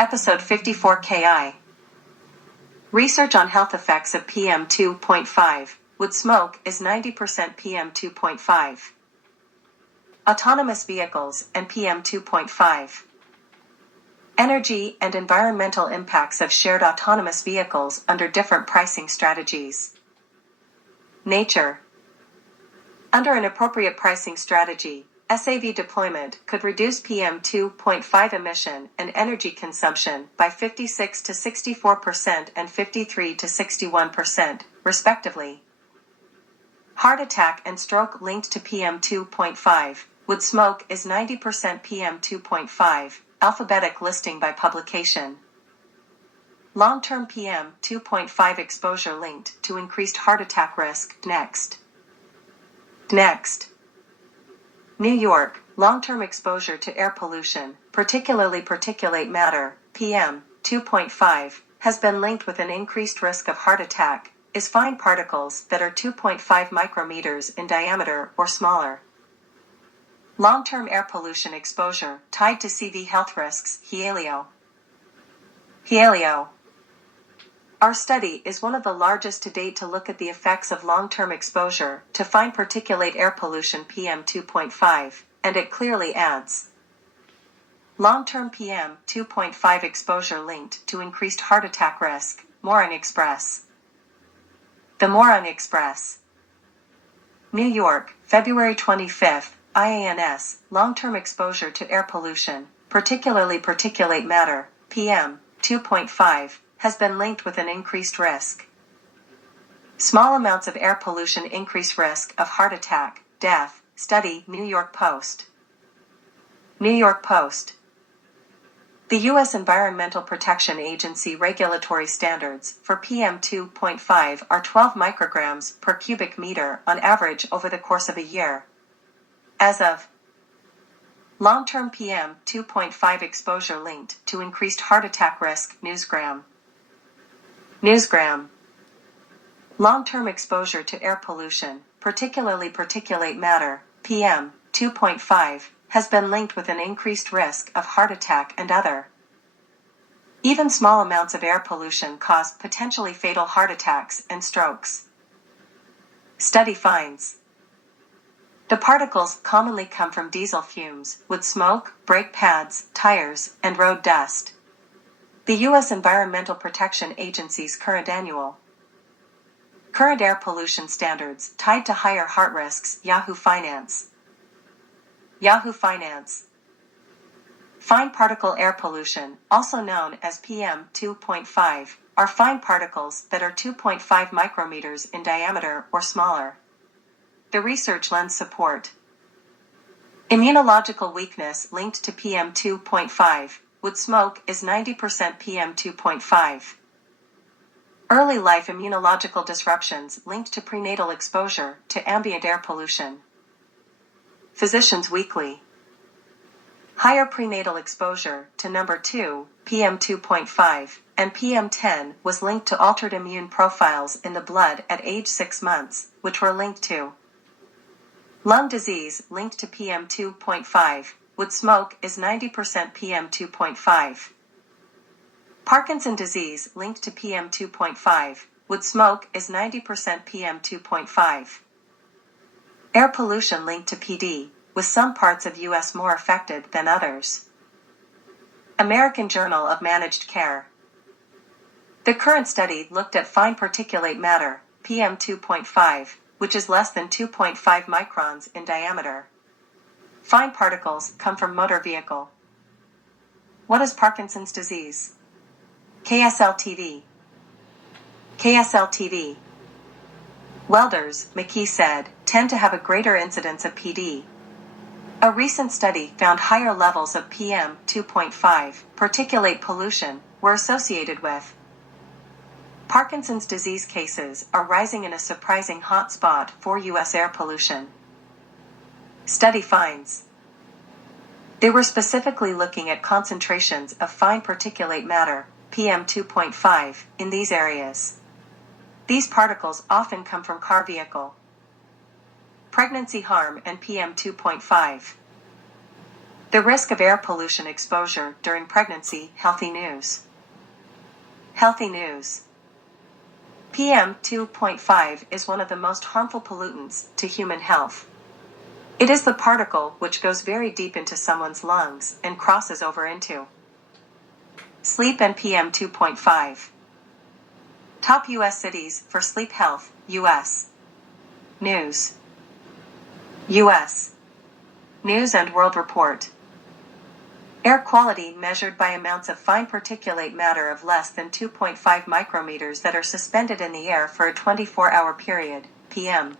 Episode 54 KI. Research on health effects of PM2.5. Wood smoke is 90% PM2.5. Autonomous vehicles and PM2.5. Energy and environmental impacts of shared autonomous vehicles under different pricing strategies. Nature. Under an appropriate pricing strategy, SAV deployment could reduce PM2.5 emission and energy consumption by 56 to 64% and 53 to 61%, respectively. Heart attack and stroke linked to PM2.5. Wood smoke is 90% PM2.5, alphabetic listing by publication. Long-term PM2.5 exposure linked to increased heart attack risk. Next. New York, long-term exposure to air pollution, particularly particulate matter, PM2.5, has been linked with an increased risk of heart attack, is fine particles that are 2.5 micrometers in diameter or smaller. Long-term air pollution exposure tied to CV health risks. Helio. Our study is one of the largest to date to look at the effects of long-term exposure to fine particulate air pollution PM2.5, and it clearly adds long-term PM2.5 exposure linked to increased heart attack risk. Moran Express. The Moran Express. New York, February 25, IANS, long-term exposure to air pollution, particularly particulate matter, PM2.5, has been linked with an increased risk. Small amounts of air pollution increase risk of heart attack, death. Study. New York Post. The U.S. Environmental Protection Agency regulatory standards for PM2.5 are 12 micrograms per cubic meter on average over the course of a year. As of long-term PM2.5 exposure linked to increased heart attack risk. Newsgram. Long-term exposure to air pollution, particularly particulate matter, PM2.5, has been linked with an increased risk of heart attack and other. Even small amounts of air pollution cause potentially fatal heart attacks and strokes. Study finds the particles commonly come from diesel fumes, wood smoke, brake pads, tires, and road dust. The U.S. Environmental Protection Agency's current air pollution standards tied to higher heart risks. Yahoo Finance. Fine particle air pollution, also known as PM2.5, are fine particles that are 2.5 micrometers in diameter or smaller. The research lends support. Immunological weakness linked to PM2.5. Wood smoke is 90% PM2.5. Early life immunological disruptions linked to prenatal exposure to ambient air pollution. Physicians Weekly. Higher prenatal exposure to number 2, PM2.5, and PM10 was linked to altered immune profiles in the blood at age 6 months, which were linked to lung disease linked to PM2.5. Wood smoke is 90% PM2.5. Parkinson disease linked to PM2.5. Wood smoke is 90% PM2.5. Air pollution linked to PD, with some parts of U.S. more affected than others. American Journal of Managed Care. The current study looked at fine particulate matter, PM2.5, which is less than 2.5 microns in diameter. Fine particles come from motor vehicle. What is Parkinson's disease? KSL-TV. Welders, McKee said, tend to have a greater incidence of PD. A recent study found higher levels of PM2.5, particulate pollution, were associated with Parkinson's disease cases are rising in a surprising hot spot for U.S. air pollution. Study finds they were specifically looking at concentrations of fine particulate matter, PM2.5, in these areas. These particles often come from car vehicle. Pregnancy harm and PM2.5. The risk of air pollution exposure during pregnancy. Healthy news. Healthy news. PM2.5 is one of the most harmful pollutants to human health. It is the particle which goes very deep into someone's lungs and crosses over into sleep and PM2.5. Top U.S. cities for sleep health. U.S. News. U.S. News and World Report. Air quality measured by amounts of fine particulate matter of less than 2.5 micrometers that are suspended in the air for a 24-hour period. PM